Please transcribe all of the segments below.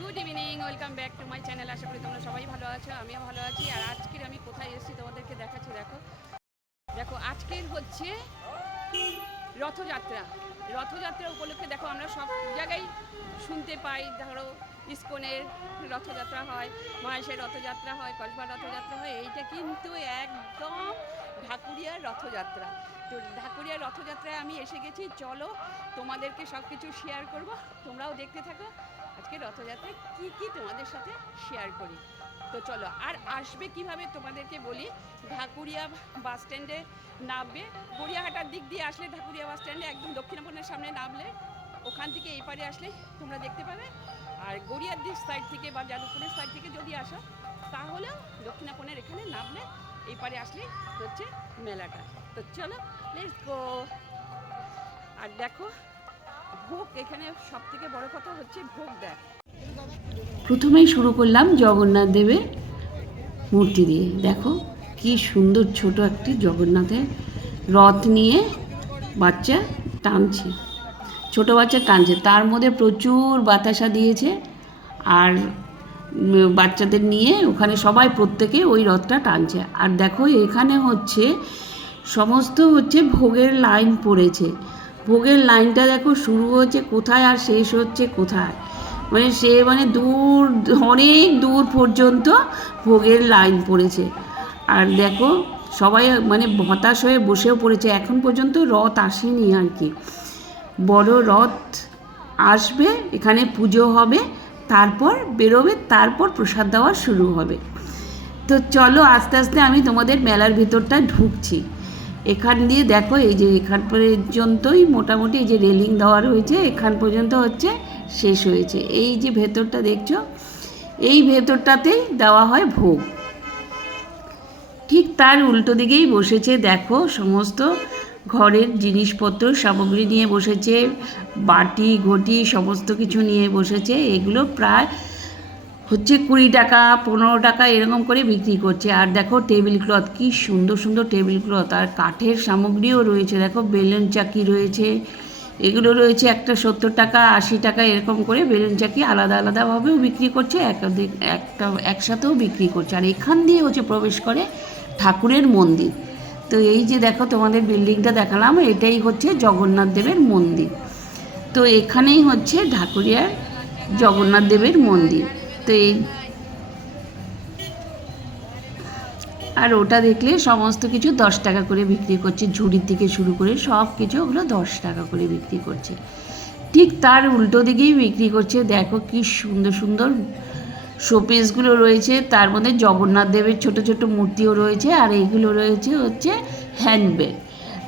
Good evening welcome back to my channel আশা করি তোমরা সবাই ভালো আছো, আমিও ভালো আছি, আর আজকের আমি কোথায় এসেছি তোমাদেরকে দেখাচ্ছি, দেখো। দেখো, আজকের হচ্ছে রথযাত্রা। রথযাত্রা উপলক্ষে, দেখো, আমরা সব জায়গায় শুনতে পাই, ধরো, ইস্কনের রথযাত্রা হয়, মহেশের রথযাত্রা হয়, কসবার রথযাত্রা হয়, এইটা কিন্তু একদম ঢাকুরিয়ার রথযাত্রা। তো ঢাকুরিয়ার রথযাত্রায় আমি এসে গেছি, চলো তোমাদেরকে সব কিছু শেয়ার করব, তোমরাও দেখতে থাকো। আজকে রথযাত্রায় কি কি তোমাদের সাথে শেয়ার করি? তো চলো, আর আসবে কীভাবে তোমাদেরকে বলি, ঢাকুরিয়া বাস স্ট্যান্ডে নামবে। গড়িয়াহাটার দিক দিয়ে আসলে ঢাকুরিয়া বাস স্ট্যান্ডে একদম দক্ষিণাপনের সামনে নামলে, ওখান থেকে এই পারে আসলে তোমরা দেখতে পাবে। আর গড়িয়ার দিক সাইড থেকে বা যাদবপুরের সাইড থেকে যদি আসো, তাহলেও দক্ষিণাপনের এখানে নামলে এই পারে আসলে হচ্ছে মেলাটা। তো চলো লেটস গো আর দেখো ভোগ, এখানে সব থেকে বড় কথা হচ্ছে ভোগ প্রথমেই শুরু করলাম জগন্নাথ দেবের মূর্তি দিয়ে। দেখো, কি সুন্দর ছোট একটি জগন্নাথের রথ নিয়ে বাচ্চা টানছে। ছোট বাচ্চা টানছে। তার মধ্যে প্রচুর বাতাসা দিয়েছে আর বাচ্চাদের নিয়ে ওখানে সবাই প্রত্যেকে ওই রথটা টানছে। আর দেখো, এখানে হচ্ছে, সমস্ত হচ্ছে ভোগের লাইন পড়েছে। ভোগের লাইনটা দেখো, শুরু হচ্ছে কোথায় আর শেষ হচ্ছে কোথায়? মানে সে মানে দূর, অনেক দূর পর্যন্ত ভোগের লাইন পড়েছে। আর দেখো, সবাই মানে হতাশ হয়ে বসেও পড়েছে। এখন পর্যন্ত রথ আসেনি আর কি। বড় রথ আসবে, এখানে পুজো হবে, তারপর বেরোবে, তারপর প্রসাদ দেওয়া শুরু হবে। তো চলো আস্তে আস্তে আমি তোমাদের মেলার ভিতরটা ঢুকছি। এখান দিয়ে দেখো এই যে এখান পর্যন্তই মোটামুটি এই যে রেলিং দেওয়া রয়েছে, এখান পর্যন্ত হচ্ছে শেষ হয়েছে। এই যে ভেতরটা দেখছ, এই ভেতরটাতেই দেওয়া হয় ভোগ। ঠিক তার উল্টো দিকেই বসেছে, দেখো সমস্ত ঘরের জিনিসপত্র, সামগ্রী নিয়ে বসেছে, বাটি, ঘটি, সমস্ত কিছু নিয়ে বসেছে। এগুলো প্রায় হচ্ছে কুড়ি টাকা, পনেরো টাকা এরকম করে বিক্রি করছে। আর দেখো টেবিল ক্লথ কি সুন্দর সুন্দর টেবিল ক্লথ আর কাঠের সামগ্রীও রয়েছে। দেখো বেলুন চাকি রয়েছে। এগুলো রয়েছে একটা সত্তর টাকা, আশি টাকা এরকম করে বেলুন চাকি আলাদা আলাদাভাবেও বিক্রি করছে একাধিক একটা, একসাথেও বিক্রি করছে। আর এখান দিয়ে হচ্ছে প্রবেশ করে ঠাকুরের মন্দির। তো এই যে দেখো তোমাদের বিল্ডিংটা দেখালাম, এটাই হচ্ছে জগন্নাথ দেবের মন্দির। তো এখানেই হচ্ছে ঢাকুরিয়ার জগন্নাথ দেবের মন্দির। তো এই আর ওটা দেখলে সমস্ত কিছু দশ টাকা করে বিক্রি করছে, ঝুড়ির থেকে শুরু করে সব কিছু ওগুলো দশ টাকা করে বিক্রি করছে। ঠিক তার উল্টো দিকেই বিক্রি করছে, দেখো কি সুন্দর সুন্দর শোপিসগুলো রয়েছে, তার মধ্যে জগন্নাথ দেবের ছোট ছোট মূর্তিও রয়েছে, আর এইগুলো রয়েছে হচ্ছে হ্যান্ডব্যাগ।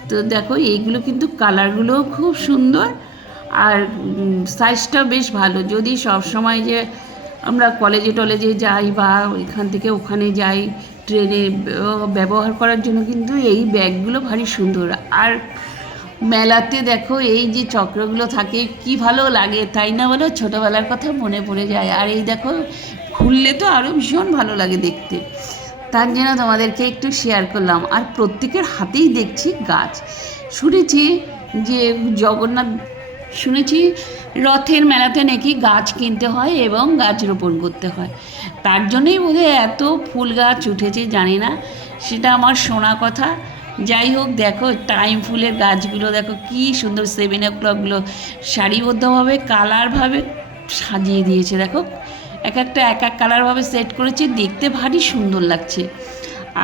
তো দেখো এইগুলো কিন্তু কালারগুলোও খুব সুন্দর, আর সাইজটা বেশ ভালো। যদি সব সময় যে আমরা কলেজে টলেজে যাই বা এখান থেকে ওখানে যাই, ট্রেনে ব্যবহার করার জন্য কিন্তু এই ব্যাগগুলো ভারী সুন্দর। আর মেলাতে দেখো এই যে চক্রগুলো থাকে, কি ভালো লাগে, তাই না বলো? ছোটোবেলার কথা মনে পড়ে যায়। আর এই দেখো, খুললে তো আরও ভীষণ ভালো লাগে দেখতে। তার জন্য তোমাদেরকে একটু শেয়ার করলাম। আর প্রত্যেকের হাতেই দেখছি গাছ। শুনেছি যে জগন্নাথ শুনেছি রথের মেলাতে নাকি গাছ কিনতে হয় এবং গাছ রোপণ করতে হয়। তার জন্যই বোধহয় এত ফুল গাছ উঠেছে, জানি না। সেটা আমার শোনা কথা। যাই হোক, দেখো, টাইম ফুলের গাছগুলো, দেখো, কি সুন্দর সেভেন ও ক্লকগুলো সারিবদ্ধভাবে, কালারভাবে সাজিয়ে দিয়েছে, দেখো। এক একটা, এক এক কালারভাবে সেট করেছে। দেখতে ভারী সুন্দর লাগছে।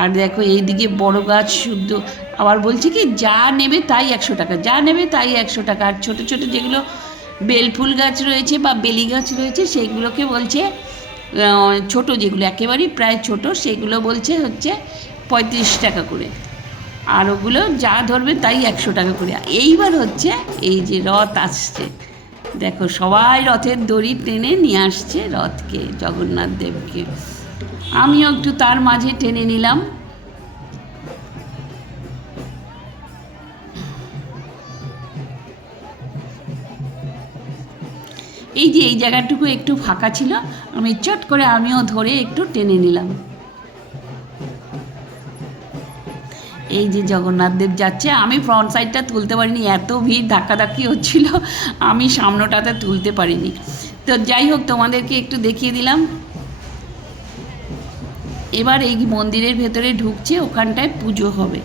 আর দেখো এইদিকে বড় গাছ শুদ্ধ। আবার বলছে কি, যা নেবে তাই একশো টাকা, যা নেবে তাই একশো টাকা। আর ছোটো ছোটো যেগুলো বেলফুল গাছ রয়েছে বা বেলি গাছ রয়েছে, সেইগুলোকে বলছে ছোট যেগুলো, একেবারেই প্রায় ছোট, সেগুলো বলছে হচ্ছে পঁয়ত্রিশ টাকা করে। আর ওগুলো যা ধরবে তাই একশো টাকা করে। এইবার হচ্ছে এই যে রথ আসছে। দেখো সবাই রথের দড়ি টেনে নিয়ে আসছে রথকে, জগন্নাথ দেবকে। আমিও একটু তার মাঝে টেনে নিলাম। এই যে এই জায়গাটুকু একটু ফাঁকা ছিল, আমি চট করে আমিও ধরে একটু টেনে নিলাম। এই যে জগন্নাথ দেব যাচ্ছে, আমি ফ্রন্ট সাইডটা তুলতে পারিনি, এত ভিড় ধাক্কাধাক্কি হচ্ছিল, আমি সামনেটাতে তুলতে পারিনি। তো যাই হোক, তোমাদেরকে একটু দেখিয়ে দিলাম। এবার এই মন্দিরের ভেতরে ঢুকছে, ওখানটায় পুজো হবে।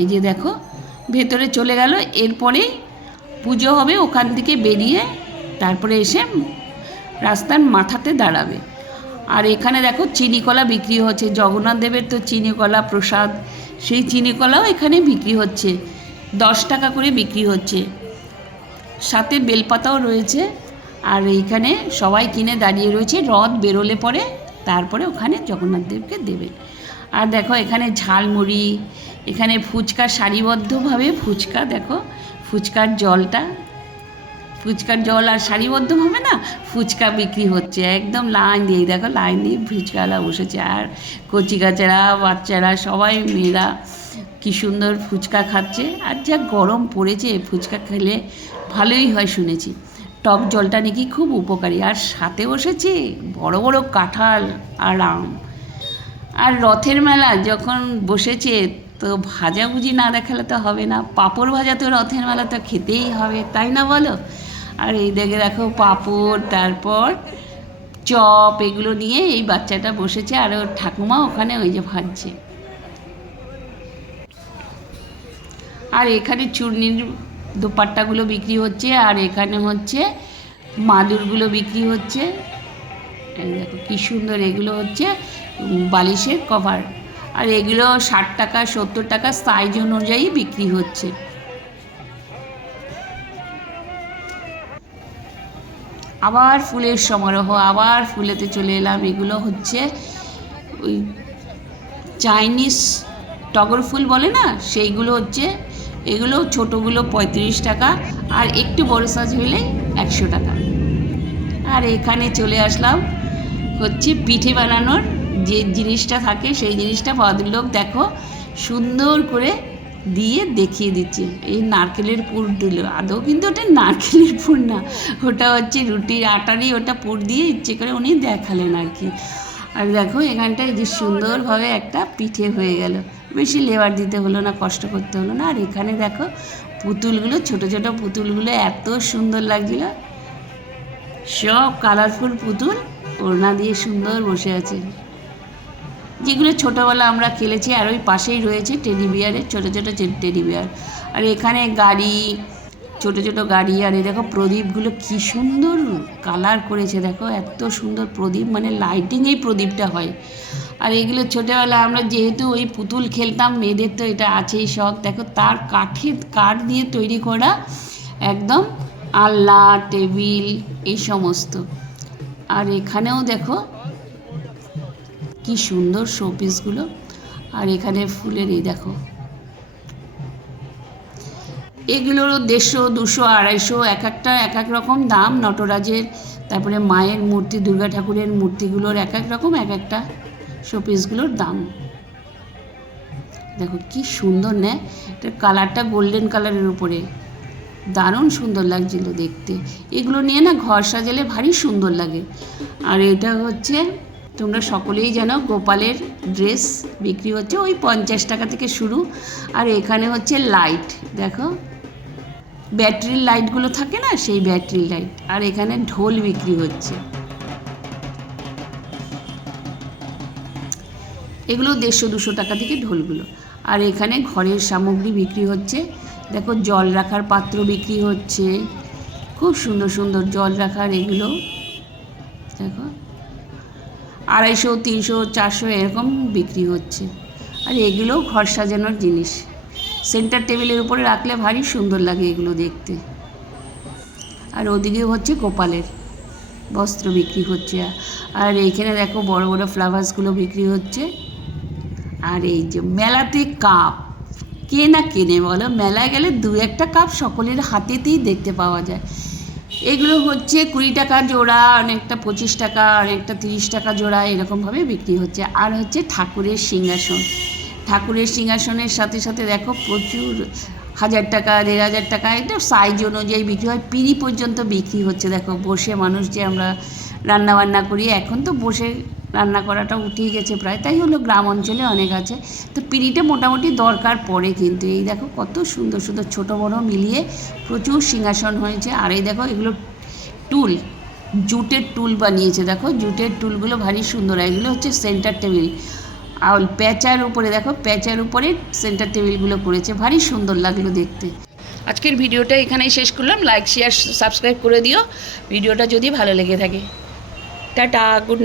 এই যে দেখো, ভেতরে চলে গেল, এরপরে পুজো হবে ওখান থেকে বেরিয়ে, তারপরে এসে রাস্তার মাথাতে দাঁড়াবে। আর এখানে দেখো চিনিকলা বিক্রি হচ্ছে। জগন্নাথ দেবের তো চিনিকলা প্রসাদ, সেই চিনিকলাও এখানে বিক্রি হচ্ছে। দশ টাকা করে বিক্রি হচ্ছে। সাথে বেলপাতাও রয়েছে। আর এইখানে সবাই কিনে দাঁড়িয়ে রয়েছে। রথ বেরোলে পরে তারপরে ওখানে জগন্নাথ দেবকে দেবে। আর দেখো এখানে ঝালমুড়ি, এখানে ফুচকা, সারিবদ্ধভাবে ফুচকা, দেখো ফুচকার জলটা। ফুচকার জল আর সারিবদ্ধ হবে না? ফুচকা বিক্রি হচ্ছে। একদম লাইন দিয়ে, দেখো লাইন দিয়ে ফুচকাওয়ালা বসেছে। আর কচি কাচারা, বাচ্চারা, সবাই মেয়েরা কি সুন্দর ফুচকা খাচ্ছে। আর যা গরম পড়েছে, ফুচকা খেলে ভালোই হয় শুনেছি। টক জলটা নাকি খুব উপকারী। আর সাথে বসেছে বড় বড় কাঁঠাল আর আম। আর রথের মেলা যখন বসেছে, তো ভাজাভুজি না দেখালে তো হবে না। পাঁপড় ভাজা তো রথের মেলা তো খেতেই হবে, তাই না বলো? আর এই দেখে দেখো পাঁপড়, তারপর চপ এগুলো নিয়ে এই বাচ্চাটা বসেছে আর ওর ঠাকুমা ওখানে ওই যে ভাজছে। আর এখানে চূর্ণির দোপাট্টাগুলো বিক্রি হচ্ছে আর এখানে হচ্ছে মাদুরগুলো বিক্রি হচ্ছে। দেখো কী সুন্দর এগুলো হচ্ছে বালিশের কভার আর এগুলো ষাট টাকা, সত্তর টাকা সাইজ অনুযায়ী বিক্রি হচ্ছে। আবার ফুলের সমারোহ, আবার ফুলেতে চলে এলাম। এগুলো হচ্ছে ওই চাইনিজ টগর ফুল বলে না? সেইগুলো হচ্ছে, এগুলো ছোটোগুলো পঁয়ত্রিশ টাকা আর একটু বড় সাইজ হলে একশো টাকা। আর এখানে চলে আসলাম, হচ্ছে পিঠে বানানোর যে জিনিসটা থাকে, সেই জিনিসটা ভদ্রলোক দেখো, সুন্দর করে দিয়ে দেখিয়ে দিচ্ছে। এই নারকেলের পুর দিল। আদৌ কিন্তু ওটা নারকেলের পুর না। ওটা হচ্ছে রুটির আটারই ওটা পুর দিয়ে ইচ্ছে করে উনি দেখালেন আর কি। আর দেখো, এখানটায় যে সুন্দরভাবে একটা পিঠে হয়ে গেল। বেশি লেবার দিতে হলো না, কষ্ট করতে হলো না। আর এখানে দেখো, পুতুলগুলো, ছোট ছোট পুতুলগুলো এত সুন্দর লাগছিল। সব কালারফুল পুতুল ওড়না দিয়ে সুন্দর বসে আছে। যেগুলো ছোটোবেলা আমরা খেলেছি, আর ওই পাশেই রয়েছে টেডি বিয়ারের ছোটো ছোটো টেডি বিয়ার আর এখানে গাড়ি, ছোট ছোট গাড়ি, আর এই দেখো প্রদীপগুলো কি সুন্দর কালার করেছে, দেখো এত সুন্দর প্রদীপ মানে লাইটিংয়েই প্রদীপটা হয়। আর এগুলো ছোটোবেলা আমরা যেহেতু ওই পুতুল খেলতাম, মেয়েদের তো এটা আছেই শখ, দেখো তার কাঠের কাঠ দিয়ে তৈরি করা একদম আলনা, টেবিল, এই সমস্ত। আর এখানেও দেখো কি সুন্দর শোপিসগুলো আর এখানে ফুলের এই দেখো। এগুলোরও দেড়শো, দুশো, আড়াইশো, এক একটা, এক এক রকম দাম। নটরাজের, তারপরে মায়ের মূর্তি, দুর্গা ঠাকুরের মূর্তিগুলোর এক এক রকম, এক একটা শোপিসগুলোর দাম। দেখো কি সুন্দর নেয় এটার কালারটা গোল্ডেন কালারের উপরে। দারুণ সুন্দর লাগছিল দেখতে। এগুলো নিয়ে না ঘর সাজালে ভারী সুন্দর লাগে। আর এটা হচ্ছে তোমরা সকলেই জানো গোপালের ড্রেস বিক্রি হচ্ছে ওই পঞ্চাশ টাকা থেকে শুরু। আর এখানে হচ্ছে লাইট দেখো। ব্যাটারির লাইটগুলো থাকে না, সেই ব্যাটারি লাইট আর এখানে ঢোল বিক্রি হচ্ছে। এগুলো দেড়শো দুশো টাকা থেকে ঢোলগুলো। আর এখানে ঘরের সামগ্রী বিক্রি হচ্ছে। দেখো জল রাখার পাত্র বিক্রি হচ্ছে। খুব সুন্দর সুন্দর জল রাখার এগুলো। দেখো। আড়াইশো, তিনশো, চারশো এরকম বিক্রি হচ্ছে। আর এগুলোও ঘর সাজানোর জিনিস। সেন্টার টেবিলের উপরে রাখলে ভারী সুন্দর লাগে এগুলো দেখতে। আর ওদিকে হচ্ছে গোপালের বস্ত্র বিক্রি হচ্ছে। আর এইখানে দেখো বড় বড় ফ্লাভার্সগুলো বিক্রি হচ্ছে। আর এই যে মেলাতে কাপ, কে না কেনে বলো? মেলায় গেলে দু একটা কাপ সকলের হাতেতেই দেখতে পাওয়া যায়। এগুলো হচ্ছে কুড়ি টাকা জোড়া, অনেকটা পঁচিশ টাকা, অনেকটা তিরিশ টাকা জোড়া এরকমভাবে বিক্রি হচ্ছে। আর হচ্ছে ঠাকুরের সিংহাসন। ঠাকুরের সিংহাসনের সাথে সাথে দেখো প্রচুর হাজার টাকা, দেড় হাজার টাকা একটা সাইজ অনুযায়ী বিক্রি হয়। পিড়ি পর্যন্ত বিক্রি হচ্ছে। দেখো বসে মানুষ যে আমরা রান্নাবান্না করি, এখন তো বসে রান্না করাটা উঠেই গেছে প্রায়। তাই হলো গ্রাম অঞ্চলে অনেক আছে। তো পিড়িটা মোটামুটি দরকার পড়ে কিন্তু। এই দেখো কত সুন্দর সুন্দর ছোটো বড়ো মিলিয়ে প্রচুর সিংহাসন হয়েছে। আর এই দেখো এগুলো টুল, জুটের টুল বানিয়েছে। দেখো জুটের টুলগুলো ভারী সুন্দর। এগুলো হচ্ছে সেন্টার টেবিল। আর প্যাঁচার উপরে দেখো, প্যাঁচার উপরে সেন্টার টেবিলগুলো করেছে। ভারী সুন্দর লাগল দেখতে। আজকের ভিডিওটা এখানেই শেষ করলাম। লাইক, শেয়ার, সাবস্ক্রাইব করে দিও। ভিডিওটা যদি ভালো লেগে থাকে। Tata, good